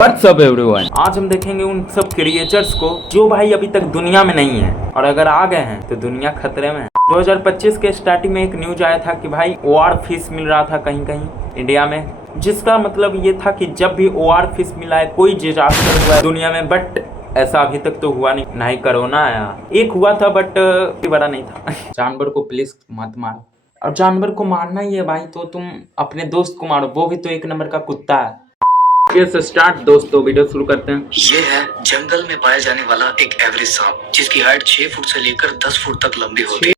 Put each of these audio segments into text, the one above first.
WhatsApp everyone, आज हम देखेंगे उन सब क्रिएचर्स को जो भाई अभी तक दुनिया में नहीं है, और अगर आ गए हैं तो दुनिया खतरे में है। 2025 के स्टार्टिंग में एक न्यूज आया था कि भाई ओआर फिश मिल रहा था कहीं कहीं इंडिया में, जिसका मतलब ये था कि जब भी ओआर फिश मिला है कोई डिजास्टर हुआ है दुनिया में। बट ऐसा अभी तक तो हुआ नहीं, ना ही कोरोना आया। एक हुआ था बट बड़ा नहीं था। जानवर को प्लीज मत मारो, और जानवर को मारना ही है भाई तो तुम अपने दोस्त को मारो, वो भी तो एक नंबर का कुत्ता है। स्टार्ट दोस्तों, वीडियो शुरू करते हैं। ये है जंगल में पाया जाने वाला एक एवरेज सांप, जिसकी हाइट 6 फुट से लेकर 10 फुट तक लंबी होती है।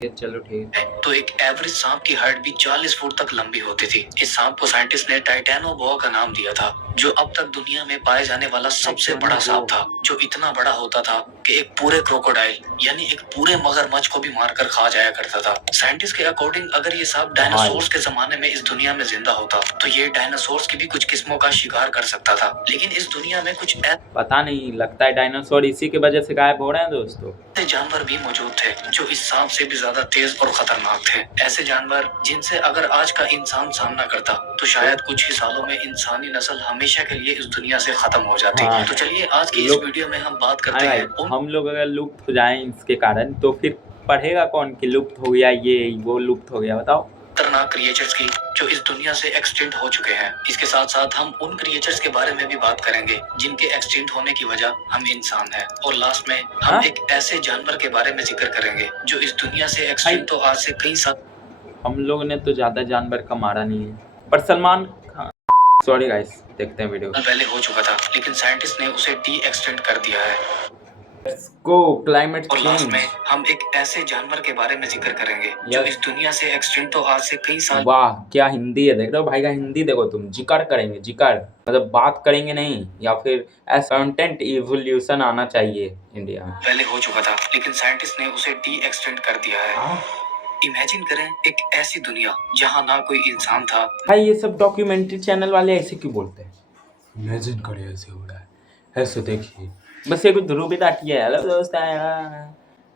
चलो ठीक है। तो एक एवरेज सांप की हाइट भी 40 फुट तक लंबी होती थी। इस सांप को साइंटिस्ट ने टाइटेनोबोआ का नाम दिया था, जो अब तक दुनिया में पाए जाने वाला सबसे बड़ा सांप था, जो इतना बड़ा होता था कि एक पूरे क्रोकोडाइल यानी एक पूरे मगरमच्छ को भी मारकर खा जाया करता था। साइंटिस्ट के अकॉर्डिंग अगर ये सांप डायनासोर्स के जमाने में इस दुनिया में जिंदा होता तो ये डायनासोर्स की भी कुछ किस्मों का शिकार कर सकता था। लेकिन इस दुनिया में कुछ पता नहीं, लगता है डायनासोर इसी की वजह से गायब हो रहे हैं दोस्तों। ऐसे जानवर भी मौजूद थे जो इस सांप से भी ज्यादा तेज और खतरनाक थे। ऐसे जानवर जिनसे अगर आज का इंसान सामना करता तो शायद कुछ ही सालों में इंसानी नस्ल हमेशा के लिए इस दुनिया से खत्म हो जाती। तो चलिए आज की इस वीडियो में हम बात करते हैं हम लोग अगर लुप्त हो जाएं इसके कारण तो फिर पढ़ेगा कौन कि लुप्त हो गया, ये वो लुप्त हो गया। बताओ। खतरनाक क्रिएचर्स की जो इस दुनिया से एक्सटिंक्ट हो चुके हैं। इसके साथ साथ हम उन क्रिएचर्स के बारे में भी बात करेंगे जिनके एक्सटिंक्ट होने की वजह हम इंसान हैं। और लास्ट में हम एक ऐसे जानवर के बारे में जिक्र करेंगे जो इस दुनिया से एक्सटिंक्ट तो आज से कई साल। हम लोग ने तो ज्यादा जानवर का मारा नहीं है, पर सलमान खान, सॉरी गाइस, देखते हैं वीडियो। पहले हो चुका था, लेकिन साइंटिस्ट ने उसे डी एक्सटेंड कर दिया है। को क्लाइमेट और लास्ट में हम एक ऐसे जानवर के बारे में जिक्र करेंगे जो इस दुनिया से एक्सटिंक्ट तो आज से कई साल। वाह क्या हिंदी है, देख रहे हो भाई का हिंदी देखो तुम। जिक्र करेंगे, जिक्र मतलब बात करेंगे नहीं, या फिर कंटेंट इवोल्यूशन आना चाहिए इंडिया में। पहले हो चुका था, लेकिन साइंटिस्ट ने उसे डी एक्सटेंड कर दिया है। इमेजिन करें एक ऐसी दुनिया जहां ना कोई इंसान था। भाई ये सब डॉक्यूमेंट्री चैनल वाले ऐसे क्यों बोलते हैं? इमेजिन करिए ऐसे हो रहा है, ऐसे देखिए, बस एक ध्रुव भी डाटी है। हेलो दोस्त,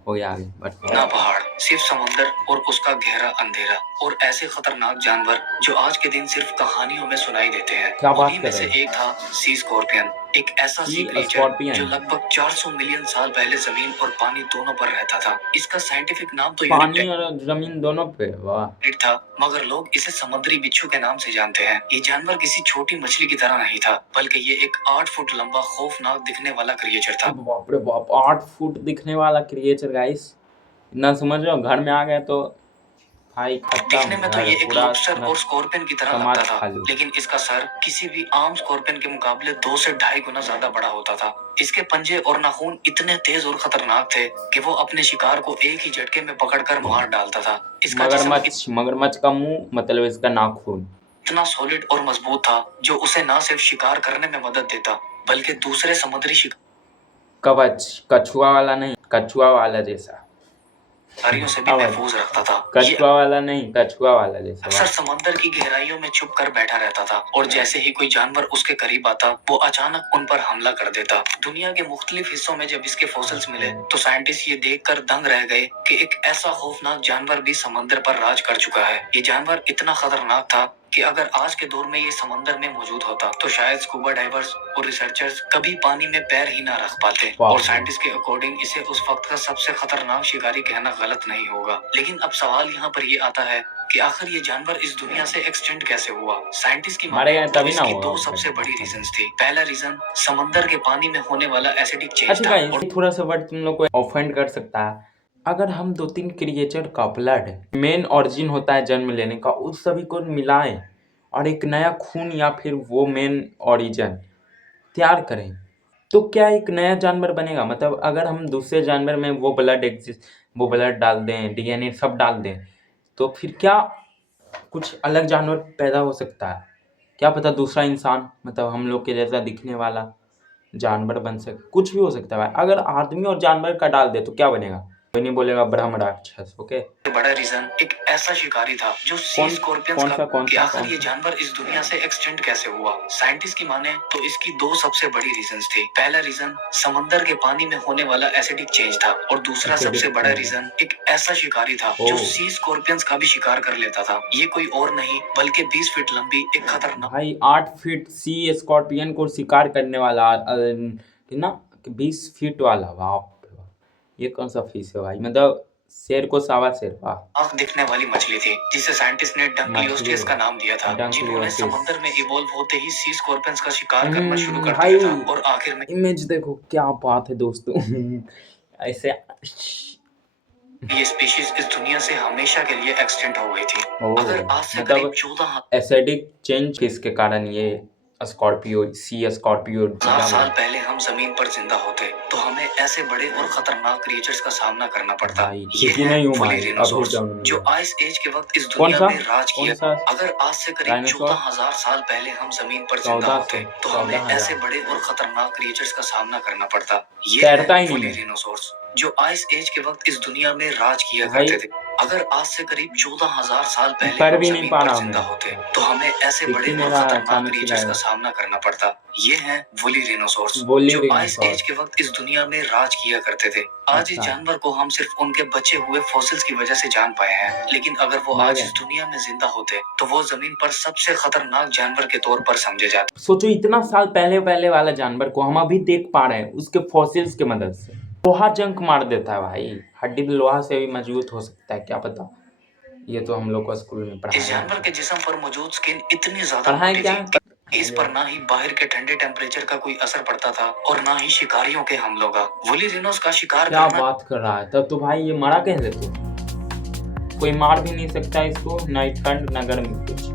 हो गया आगे बढ़ते। ना पहाड़, सिर्फ समुंदर और उसका गहरा अंधेरा, और ऐसे खतरनाक जानवर जो आज के दिन सिर्फ कहानियों में सुनाई देते हैं। क्या बात उन्हीं में से एक था सी स्कॉर्पियन, एक ऐसा सी क्रिएचर जो लगभग 400 मिलियन साल पहले जमीन और पानी दोनों पर रहता था। इसका साइंटिफिक नाम तो पानी और जमीन दोनों पे, वाह, था, मगर लोग इसे समुद्री बिच्छू के नाम से जानते हैं। ये जानवर किसी छोटी मछली की तरह नहीं था, बल्कि ये एक 8 फुट लंबा खौफनाक दिखने वाला क्रिएचर था। बाप रे बाप, 8 फुट दिखने वाला क्रिएचर गाइस, इतना समझ रहे हो? घर में आ गए तो भाई दिखने में तो ये एक लॉबस्टर और स्कॉर्पियन की तरह लगता था, लेकिन इसका सर किसी भी आम स्कॉर्पियन के मुकाबले 2 से 2.5 गुना ज्यादा बड़ा होता था। इसके पंजे और नाखून इतने तेज और खतरनाक थे कि वो अपने शिकार को एक ही झटके में पकड़कर मार डालता था। इसका मगरमच्छ का मुंह, मतलब इसका नाखून इतना सॉलिड और मजबूत था जो उसे न सिर्फ शिकार करने में मदद देता, बल्कि दूसरे समुद्री शिकार, कवच, कछुआ वाला नहीं, कछुआ वाला जैसा, शिकारियों से भी महफूज रखता था। कछुआ वाला नहीं, कछुआ वाला जैसा। अक्सर समंदर की गहराइयों में छुप कर बैठा रहता था, और जैसे ही कोई जानवर उसके करीब आता वो अचानक उन पर हमला कर देता। दुनिया के मुख्तलिफ हिस्सों में जब इसके फॉसिल्स मिले तो साइंटिस्ट ये देखकर दंग रह गए कि एक ऐसा खौफनाक जानवर भी समंदर पर राज कर चुका है। ये जानवर इतना खतरनाक था कि अगर आज के दौर में ये समंदर में मौजूद होता तो शायद स्कूबा डाइवर्स और रिसर्चर्स कभी पानी में पैर ही ना रख पाते। और साइंटिस्ट के अकॉर्डिंग इसे उस वक्त का सबसे खतरनाक शिकारी कहना गलत नहीं होगा। लेकिन अब सवाल यहाँ पर ये आता है कि आखिर ये जानवर इस दुनिया से एक्सटेंड कैसे हुआ। साइंटिस्ट की माने तो इसकी 2 सबसे बड़ी रीजंस थी। पहला रीजन समंदर के पानी में होने वाला एसिडिक चेंज था। और थोड़ा सा वर्ड तुम लोग को ऑफेंड कर सकता है। अगर हम 2-3 क्रिएचर का ब्लड मेन ओरिजिन होता है जन्म लेने का, उस सभी को मिलाएं और एक नया खून या फिर वो मेन ओरिजिन तैयार करें तो क्या एक नया जानवर बनेगा? मतलब अगर हम दूसरे जानवर में वो ब्लड डाल दें, डीएनए सब डाल दें, तो फिर क्या कुछ अलग जानवर पैदा हो सकता है? क्या पता दूसरा इंसान, मतलब हम लोग के जैसा दिखने वाला जानवर बन सके, कुछ भी हो सकता है। अगर आदमी और जानवर का डाल दे तो क्या बनेगा? कोई नहीं बोलेगा ब्रह्म राक्षस। ओके, बड़ा रीजन एक ऐसा शिकारी था जो सी कौन स्कॉर्पियंस कौन का सा कौन कि सा आखिर कौन ये सा जानवर इस दुनिया से एक्सटेंड कैसे हुआ। साइंटिस्ट की माने तो इसकी दो सबसे बड़ी रीजंस थी। पहला रीजन समंदर के पानी में होने वाला एसिडिक चेंज था और दूसरा सबसे एसिडिक बड़ा चेंज। रीजन एक ऐसा शिकारी था जो ओह सी स्कॉर्पियंस का भी शिकार कर लेता था। ये कोई और नहीं बल्कि 20 फीट लंबी एक खतरनाक भाई, 8 फीट सी स्कॉर्पियन को शिकार करने वाला ना, 20 फीट वाला, बाप रे बाप। ये कौन सा फिश है भाई, मतलब शेर को सावा शेर, वाह। आंख दिखने वाली मछली थी जिसे साइंटिस्ट ने मछली डंकलियोस्टिस का है, नाम दिया था, जिन्होंने डंकलियोसिस। समंदर में इवॉल्व होते ही सी स्कॉर्पियंस का शिकार करना शुरू कर भाई, दिया था और आखिर में इमेज देखो, क्या बात है दोस्तों। ऐसे ये स्पीशीज इस दुनिया से हमेशा के लिए एक्सटिंक्ट हो गई थी। ओह, अगर आज से मतलब करीब 14 एसिडिक चेंज किसके कारण ये स्कॉर्पियो, सी स्कॉर्पियो हजार क्या साल बोला? पहले हम जमीन पर जिंदा होते तो हमें ऐसे बड़े और खतरनाक क्रिएचर्स का सामना करना पड़ता। भाई ये ठीक ही है नहीं हूँ वुली भाई, अभी रिनोसोर्स जन्म जो लिया। आइस एज के वक्त इस कौन दुनिया सा में राज कौन किया। सा अगर आज से करीब डायनासोर? 14,000 साल पहले हम जमीन पर जिंदा 1400, होते तो हमें 14,000। ऐसे बड़े और खतरनाक क्रिएचर्स का सामना करना पड़ता। ये तैरता है ही नहीं वुली मैं रिनोसोर्स जो आइस एज के वक्त इस दुनिया में राज किया भाई, करते थे। अगर आज से करीब 14,000 साल पहले कर हम भी नहीं जमीन पा पर रहा जिंदा मैं, होते तो हमें ऐसे दिख बड़े ही नहीं और रहा है, खतरनाक अचानक से क्रिएचर्स का गायब। सामना करना पड़ता। ये हैं वुली रिनोसोर्स वुली जो आइस रिनोसोर। एज के वक्त इस दुनिया में राज किया करते थे। आज इस अच्छा, जानवर को हम सिर्फ उनके बचे हुए फॉसिल्स की वजह से जान पाए हैं, लेकिन अगर वो मर आज गए। इस दुनिया में जिंदा होते तो वो जमीन पर सबसे खतरनाक जानवर के तौर पर समझे जाते। सोचो, इतना साल पहले पहले वाला जानवर को हम अभी देख पा रहे हैं उसके फॉसिल्स की मदद से। लोहा जंक मार देता है भाई, हड्डी भी लोहा से भी मजबूत हो सकता है, क्या पता। ये तो हम लोग को स्कूल में इस पढ़ाया जानवर के जिस्म पर मौजूद स्किन इतनी ज्यादा पढ़ाए मोटी क्या थी कि इस पर ना ही बाहर के ठंडे टेम्परेचर का कोई असर पड़ता था और ना ही शिकारियों के हमलों का। वुली रिनोस का शिकार क्या करना बात कर रहा है, तब तो भाई ये मरा कैसे तो? कोई मार भी नहीं सकता इसको, ना ठंड ना गर्मी कुछ।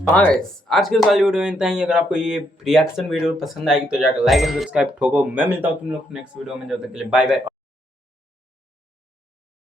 हाँ guys, आज के इस वाली वीडियो में इतना ही। अगर आपको ये रिएक्शन वीडियो पसंद आएगी तो जाकर लाइक एंड सब्सक्राइब ठोको। मैं मिलता हूँ तुम लोग नेक्स्ट वीडियो में, जब तक के लिए बाय बाय।